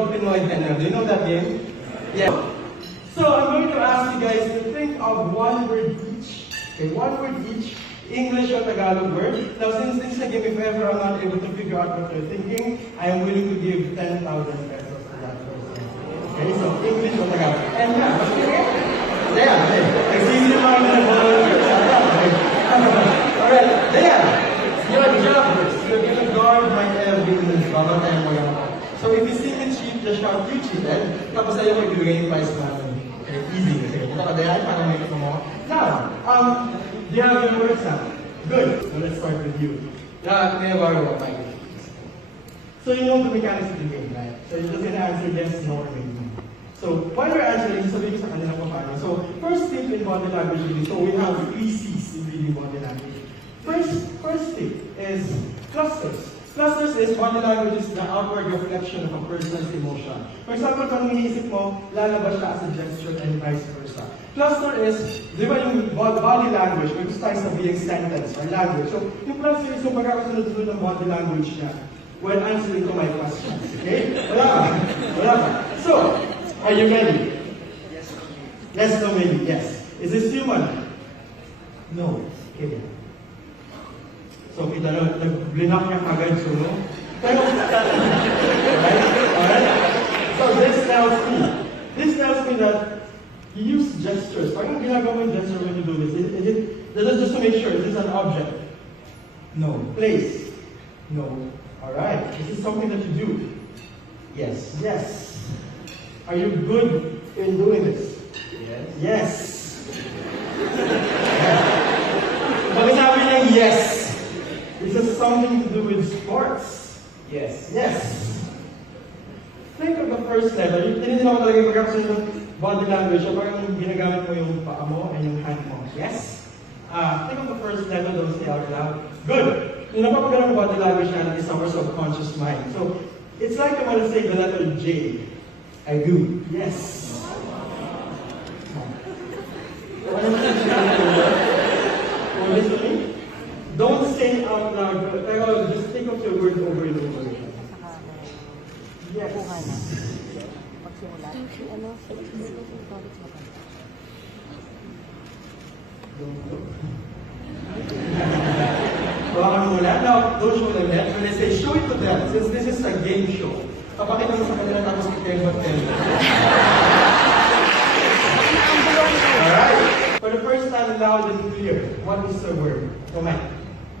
called Pinoy Henna. Do you know that game? Yeah. So I'm going to ask you guys to think of one word each. Okay, one word each, English or Tagalog word. Now since this is a game, if ever I'm not able to figure out what you're thinking, I am willing to give 10,000 pesos to that person. Okay, so English or Tagalog. And yeah, what's your name? Yeah, nagsisi pa kami ng alright, Leah, your job is you're gonna guard my evidence. Babatayan mo lang ako. So if you see me cheat, just shout, you cheated. Tapos sa'yo ko ibigay yung price natin. Okay, easy. Okay, punta ka dahil para may mo. Now, do you have your words now? Good. So let's start with you. Yeah, may borrow my So you know the mechanics of the game, right? So you're just gonna answer yes, no, or maybe. So while you're answering, sabihin ko sa kanila kung paano. So first tip in body language reading. So we have 3 C's in reading body language. First tip is clusters. Clusters is body language is the outward reflection of a person's emotion. For example, kung iniisip mo, lalabas siya as a gesture and vice versa. Cluster is, di ba yung body language, may gusto tayo sabihin sentence or language. So yung cluster is yung pagkakasunod-sunod ng body language niya when answering to my questions. Okay? Wala ka. Wala ka. So, are you ready? Yes. Yes, no, maybe. Yes. Is this human? No. Okay. So, kita na, nag-blinak niya kagad so, no? Pero, alright? So, this tells me that you use gestures. Parang ginagawa yung gesture when you do this. This is just to make sure, is this an object? No. Place? No. Alright. Is this something that you do? Yes. Yes. Are you good in doing this? Yes. Yes. Bakit sabi niya yes? Is this something to do with sports? Yes. Yes. Think of the first letter. Tinignan ako talaga yung pagkakasunod ng body language. So parang ginagamit mo yung paa mo and yung hand mo. Yes? Think of the first letter. Don't say out loud. Good. Yung napapagano ng body language natin is our subconscious mind. So it's like I want to say the letter J. I do. Yes. Don't say out loud, pero just think of your word over and over again. Yes. Now, don't show them that. When I say show it to them, since this is a game show, kapakita mo sa kanila tapos kiteng-bateng. Alright. For the first time loud and clear, what is the word? Comment.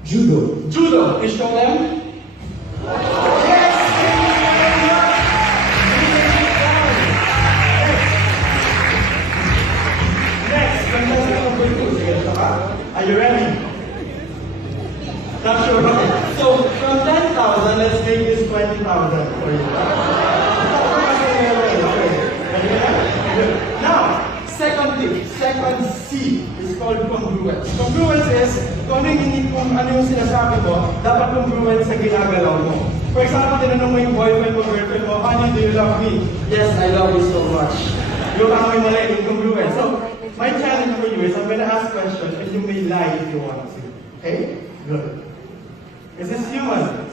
Judo. Judo. Please show them. Yes! Next, are you ready? Not sure. Okay. So, from 10,000, let's make this 20,000 for you. Now, second C is called congruence. Congruence is, kung ano yung sinasabi mo, dapat congruence sa ginagalaw mo. For example, tinanong mo yung boyfriend mo, girlfriend mo, honey, do you love me? Yes, I love you so much. Yung tama yung mali, yung congruence. So, my challenge for you is, I'm gonna ask questions and you may lie if you want to. Okay? Good. Is this human?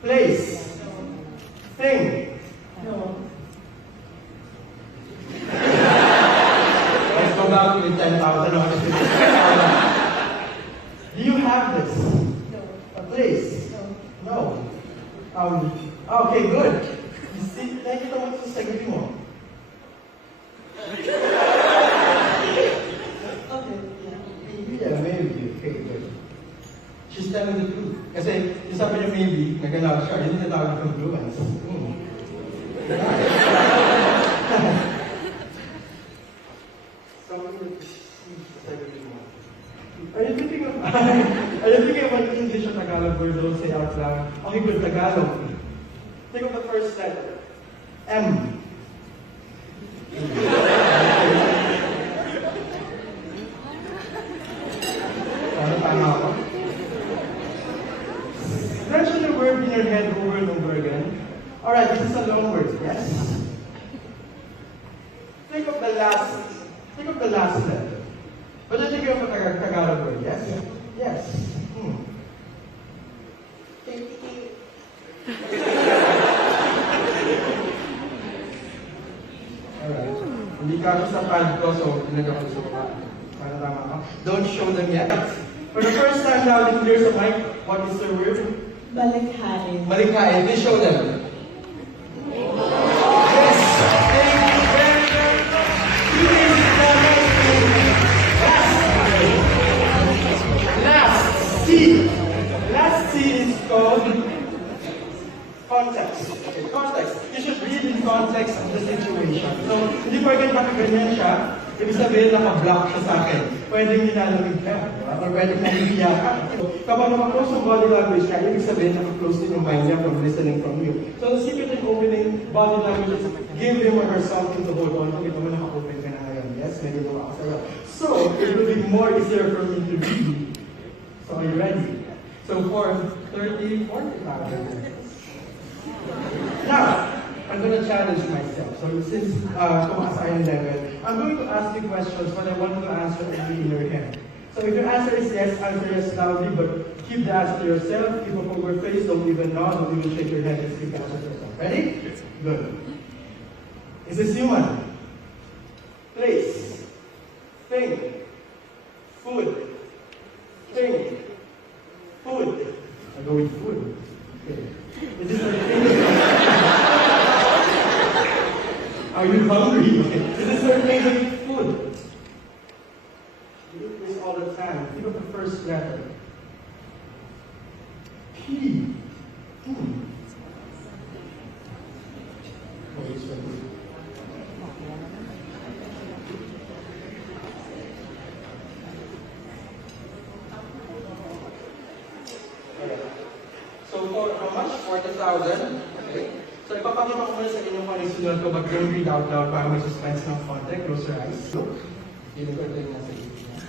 Place? Thing? No. Let's go back to the 10,000. Do you have this? No. A place? No. No. Okay, good. You see, thank you so much for saying more. Okay, yeah, maybe. Okay, good. She's telling the truth. Kasi, yung sabi niya maybe, nagalaw siya, yun yung natawag ng congruence. Are you thinking of an English or Tagalog word? Don't say out loud. Okay, good, Tagalog. Think of the first letter. M. Mention the word in your head over and over again. Alright, this is a long word, yes? Think of the last letter. But then think of a Tagalog word, yes? Yes. Hindi ka sa pad ko, so tinagap ko sa baba. Para tama ka. Don't show them yet. For the first time now, here's the mic. What is the word? Malikhain. Malikhain. Please show them. Yes! Thank you very much. Last T. Last T is called context. Okay, context. You should read in context of the situation. So, hindi pwede ganyan siya, ibig sabihin naka-block siya sa akin. Pwedeng nilalamig ka, diba? Or pwedeng nalihiya ka. So, kapag naka-close yung body language ka, ibig sabihin naka-close din yung mind niya from listening from you. So, the secret in opening body language is give him or her something to hold on. Kung ito mo naka-open ka na ngayon. Yes, may dito ako sa'yo. So, it will be more easier for me to read. So, are you ready? So, for 30, 40,000. Now, I'm going to challenge myself. So since kumakasayan level, I'm going to ask you questions, but I want you to answer only in your head. So if your answer is yes, answer yes loudly, but keep the answer to yourself. Keep a poker face, don't even nod, don't even shake your head, just keep the answer to yourself. Ready? Good. Is this human? Place. Thing. Food. Thing. Food. I'll go with food. Okay. Is this a thing? Are you hungry? Is this your favorite food? You do this all the time. Think of the first letter. P. Oh, it's very good. So for how much? 40,000. Okay. So ipapakita ko muna sa inyo kung ano yung sunod ko, but don't read out loud para may suspense ng konti. Close your eyes. Look. Yun ko ito yung nasa gitna.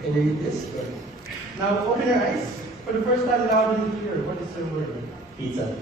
Can you read this? Good. Now open your eyes. For the first time loud and clear, what is the word? Pizza.